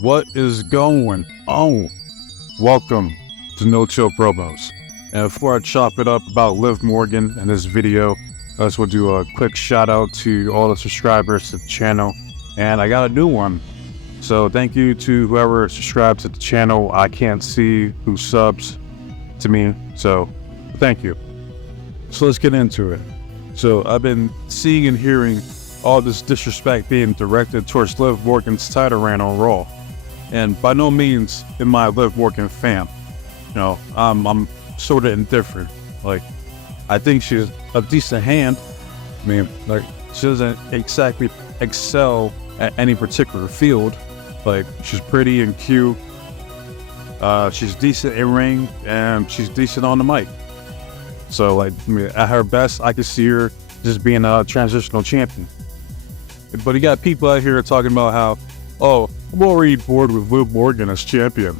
What is going on? Welcome to No Chill Promos. And before I chop it up about Liv Morgan in this video, I just want to do a quick shout out to all the subscribers to the channel. And I got a new one. So thank you to whoever subscribed to the channel. I can't see who subs to me, so thank you. So let's get into it. So I've been seeing and hearing all this disrespect being directed towards Liv Morgan's title reign on Raw. And by no means am I a Liv Morgan fan. You know, I'm sort of indifferent. Like, I think she's a decent hand. I mean, like, she doesn't exactly excel at any particular field. Like, she's pretty and cute. She's decent in ring, and she's decent on the mic. So, like, I mean, at her best, I could see her just being a transitional champion. But you got people out here talking about how, oh, I'm already bored with Liv Morgan as champion.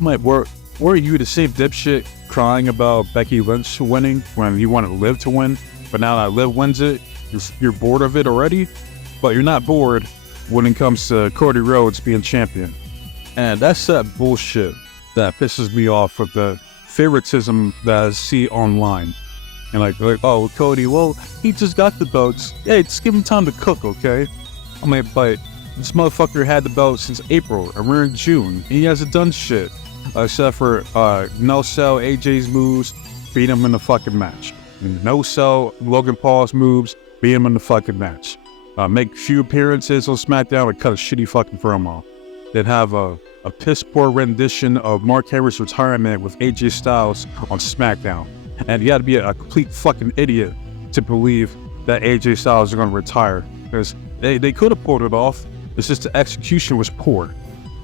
I'm like, were you the same dipshit crying about Becky Lynch winning when you wanted Liv to win? But now that Liv wins it, you're bored of it already? But you're not bored when it comes to Cody Rhodes being champion. And that's that bullshit that pisses me off with the favoritism that I see online. And like, oh, Cody, well, he just got the belts. Hey, just give him time to cook, okay? I mean, but this motherfucker had the belt since April, and we're in June. He hasn't done shit. Except for no-sell AJ's moves, beat him in the fucking match. No-sell Logan Paul's moves, beat him in the fucking match. Make a few appearances on SmackDown and cut a shitty fucking promo. Then have a piss-poor rendition of Mark Henry's retirement with AJ Styles on SmackDown. And you gotta be a complete fucking idiot to believe that AJ Styles is gonna retire. Because they could have pulled it off. It's just the execution was poor.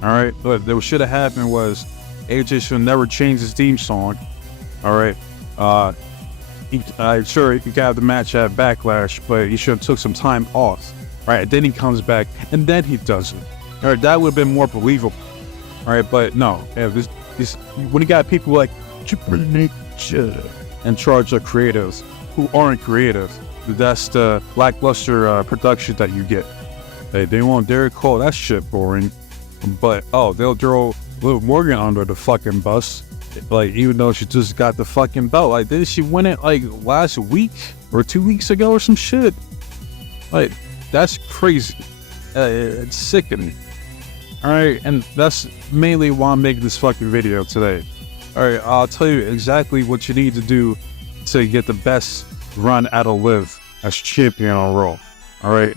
Alright? But what should have happened was AJ should never change his theme song. Alright? I'm sure he could have the match at Backlash, but he should have took some time off. Alright? Then he comes back, and then he does it. Alright? That would have been more believable. Alright? But no. Yeah, when you got people like Triple H in charge of creatives who aren't creative, that's the lackluster production that you get. They won't dare call that shit boring, but oh, they'll throw Liv Morgan under the fucking bus, like, even though she just got the fucking belt. Like, didn't she win it like last week or 2 weeks ago or some shit? Like, that's crazy. It's sickening. Alright, and that's mainly why I'm making this fucking video today. Alright, I'll tell you exactly what you need to do to get the best run out of Liv as champion on Raw. Alright?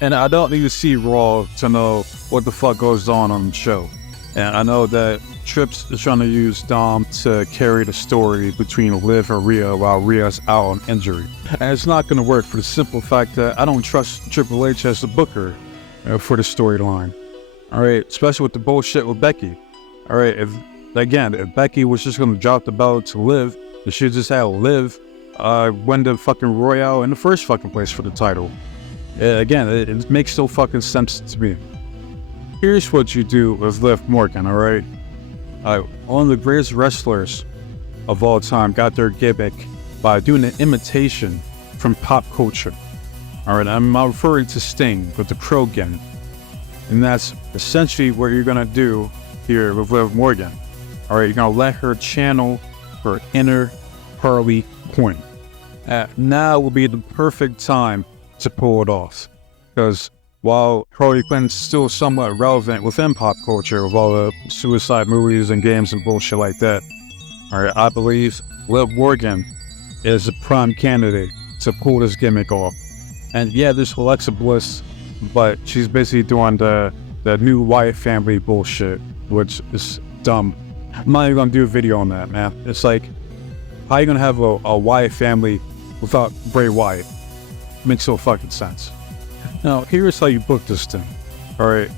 And I don't need to see Raw to know what the fuck goes on the show. And I know that Trips is trying to use Dom to carry the story between Liv and Rhea while Rhea's out on injury. And it's not going to work for the simple fact that I don't trust Triple H as the booker for the storyline. Alright? Especially with the bullshit with Becky. Alright? If Becky was just going to drop the belt to Liv, they should just have Liv win the fucking Royale in the first fucking place for the title. Again, it makes no fucking sense to me. Here's what you do with Liv Morgan, alright? One of the greatest wrestlers of all time got their gimmick by doing an imitation from pop culture. Alright, I'm referring to Sting with the Crow gimmick. And that's essentially what you're gonna do here with Liv Morgan. Alright, you're gonna let her channel her inner Harley Quinn. Now will be the perfect time to pull it off. Because while Harley Quinn's still somewhat relevant within pop culture with all the suicide movies and games and bullshit like that, alright, I believe Liv Morgan is a prime candidate to pull this gimmick off. And yeah, there's Alexa Bliss, but she's basically doing the new Wyatt family bullshit, which is dumb. I'm not even gonna do a video on that, man. It's like, how you gonna have a Wyatt family without Bray Wyatt? Makes no fucking sense. Now, here's how you book this thing. Alright,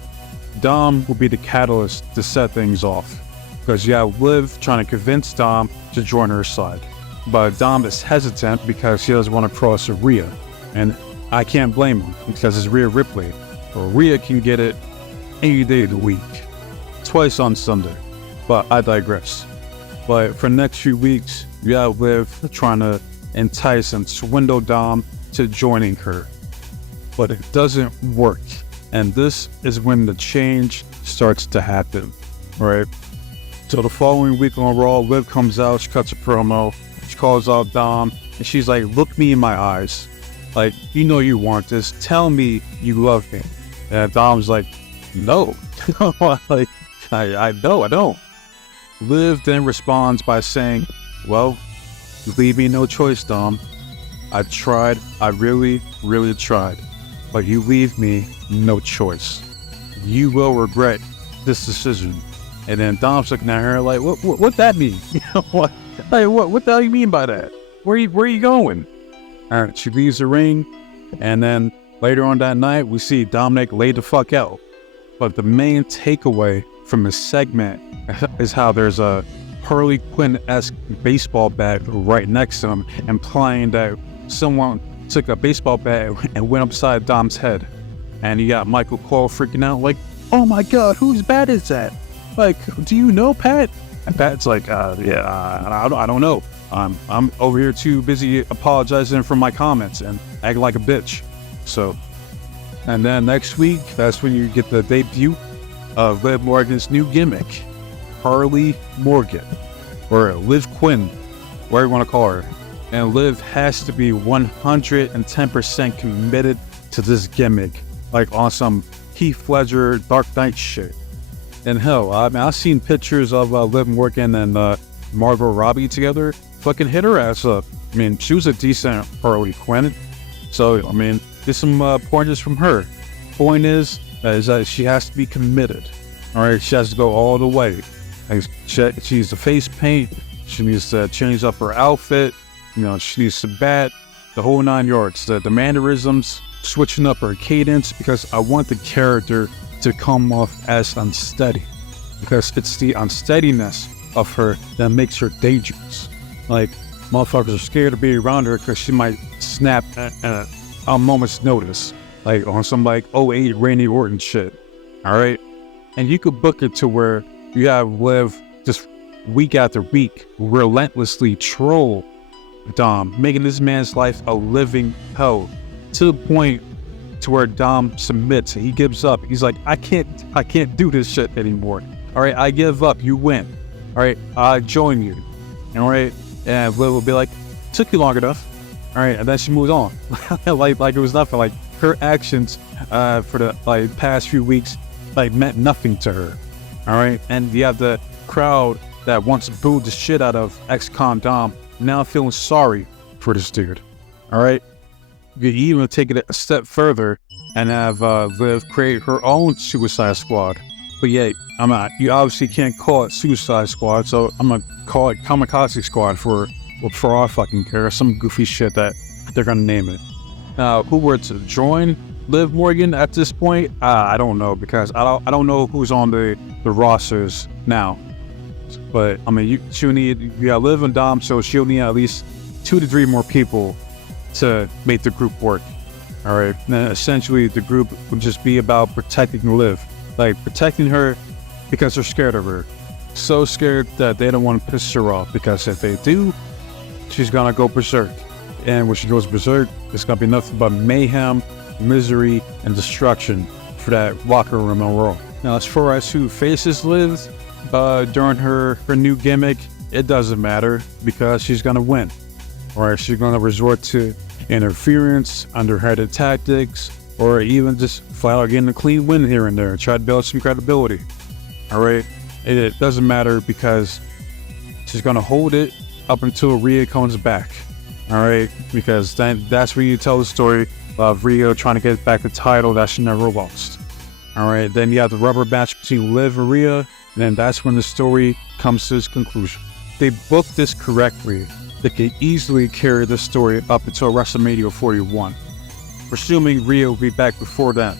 Dom will be the catalyst to set things off. Because you have Liv trying to convince Dom to join her side. But Dom is hesitant because he doesn't want to cross Rhea. And I can't blame him because it's Rhea Ripley. Or Rhea can get it any day of the week. Twice on Sunday. But I digress. But for the next few weeks, you have Liv trying to entice and swindle Dom to joining her. But it doesn't work. And this is when the change starts to happen, right? So the following week on Raw, Liv comes out, she cuts a promo, she calls out Dom, and she's like, look me in my eyes. Like, you know you want this. Tell me you love me. And Dom's like, no. Like, I don't. Liv then responds by saying, well, you leave me no choice, Dom. I tried. I really, really tried. But you leave me no choice. You will regret this decision. And then Dom's looking at her like, what that mean? You know, what the hell you mean by that? Where you going? All right, she leaves the ring. And then later on that night, we see Dominic lay the fuck out. But the main takeaway from this segment is how there's a Harley Quinn-esque baseball bat right next to him, implying that someone took a baseball bat and went upside Dom's head. And you got Michael Cole freaking out like, oh my God, whose bat is that? Like, do you know, Pat? And Pat's like, I don't know. I'm over here too busy apologizing for my comments and acting like a bitch. So, and then next week, that's when you get the debut of Liv Morgan's new gimmick, Harley Morgan, or Liv Quinn, whatever you want to call her. And Liv has to be 110% committed to this gimmick, like on some Heath Ledger Dark Knight shit. And hell, I mean, I've seen pictures of Liv Morgan and Margot Robbie together. Fucking hit her ass up. I mean, she was a decent Harley Quinn. So, I mean, get some pointers from her. Point is that she has to be committed. All right, she has to go all the way. Like, she needs to face paint. She needs to change up her outfit. You know, she needs to bat the whole 9 yards. The mannerisms, switching up her cadence, because I want the character to come off as unsteady. Because it's the unsteadiness of her that makes her dangerous. Like, motherfuckers are scared to be around her because she might snap at a moment's notice. Like on some like 08 Randy Orton shit. Alright? And you could book it to where you have Liv just week after week relentlessly troll Dom, making this man's life a living hell, to the point to where Dom submits. He gives up. He's like, I can't do this shit anymore. All right, I give up. You win. All right, I join you. All right, and Liv will be like, took you long enough. All right, and then she moves on, like it was nothing. Like her actions for the past few weeks meant nothing to her. All right, and you have the crowd that once booed the shit out of ex-con Dom now feeling sorry for this dude. All right, you could even take it a step further and have Liv create her own Suicide Squad. But yeah, you obviously can't call it Suicide Squad, so I'm gonna call it Kamikaze Squad for all I fucking care. Some goofy shit that they're gonna name it. Now, who were to join Liv Morgan at this point? I don't know, because I don't know who's on the rosters now. But I mean, you got Liv and Dom, so she'll need at least 2 to 3 more people to make the group work. All right, then essentially the group would just be about protecting Liv, like protecting her because they're scared of her, so scared that they don't want to piss her off, because if they do, she's gonna go berserk, and when she goes berserk, it's gonna be nothing but mayhem, misery, and destruction for that locker room on Raw. Now, as far as who faces Liv during her new gimmick, it doesn't matter, because she's gonna win, or she's gonna resort to interference, underhanded tactics, or even just flat out getting a clean win here and there, try to build some credibility. All right, it doesn't matter, because she's gonna hold it up until Rhea comes back. All right, because then that's where you tell the story of Rhea trying to get back the title that she never lost. All right, then you have the rubber match between Liv and Rhea, and then that's when the story comes to its conclusion. They booked this correctly. They could easily carry the story up until WrestleMania 41, presuming Rhea will be back before then.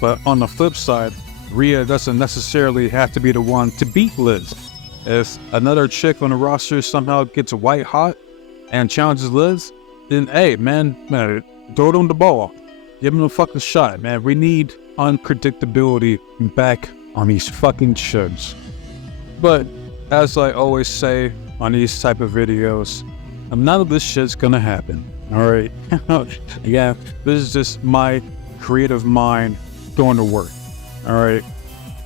But on the flip side, Rhea doesn't necessarily have to be the one to beat Liv. If another chick on the roster somehow gets white hot and challenges Liv, then hey, man, throw them the ball. Give them a fucking shot, man. We need unpredictability back on these fucking shows. But as I always say on these type of videos, none of this shit's gonna happen. All right. Yeah, this is just my creative mind going to work. All right.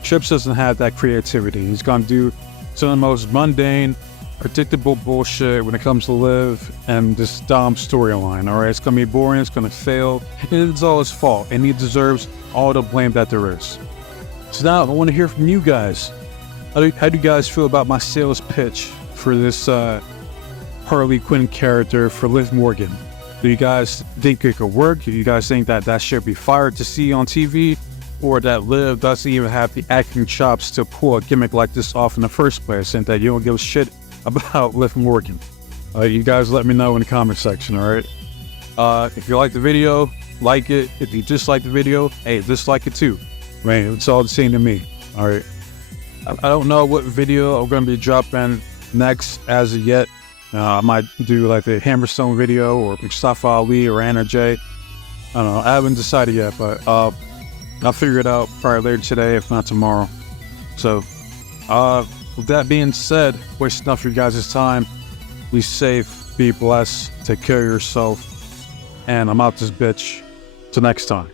Trips doesn't have that creativity. He's gonna do some of the most mundane, predictable bullshit when it comes to Liv and this Dom storyline. All right, it's gonna be boring. It's gonna fail. And it's all his fault, and he deserves all the blame that there is. So now I want to hear from you guys. How do you guys feel about my sales pitch for this Harley Quinn character for Liv Morgan? Do you guys think it could work? Do you guys think that that should be fired to see on TV? Or that Liv doesn't even have the acting chops to pull a gimmick like this off in the first place, and that you don't give a shit about Liv Morgan? You guys let me know in the comment section, alright? If you like the video, like it. If you dislike the video, hey, dislike it too. Man, it's all the same to me, alright? I don't know what video I'm going to be dropping next as of yet. I might do like the Hammerstone video or Mustafa Ali or Anna J. I don't know, I haven't decided yet, but I'll figure it out probably later today, if not tomorrow. So, with that being said, wasting enough of your guys' time. Be safe, be blessed, take care of yourself, and I'm out this bitch. Till next time.